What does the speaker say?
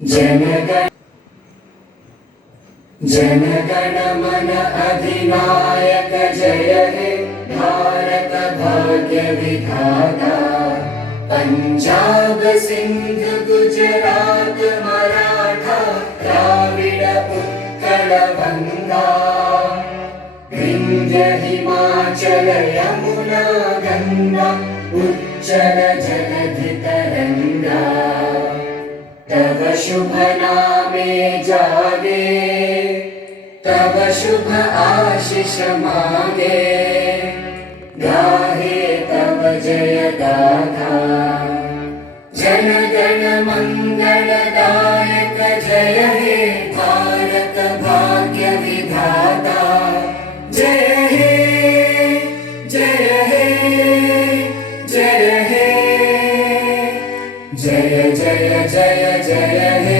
जनगण जनगण मन अधिनायक जय हे भारत भाग्य विधाता। पंजाब सिंध गुजरात मराठा द्राविड उत्कल गंगा। विंध्य हिमाचल यमुना गंगा उच्चल जलधि तरंगा। तव शुभ नामे जागे तव शुभ आशीष मागे। गाहे तव जय गाथा जन गण मंगलदायक जय हे भारत भाग्य विधाता। जय हे जय हे जय हे जय जय जय जय हे।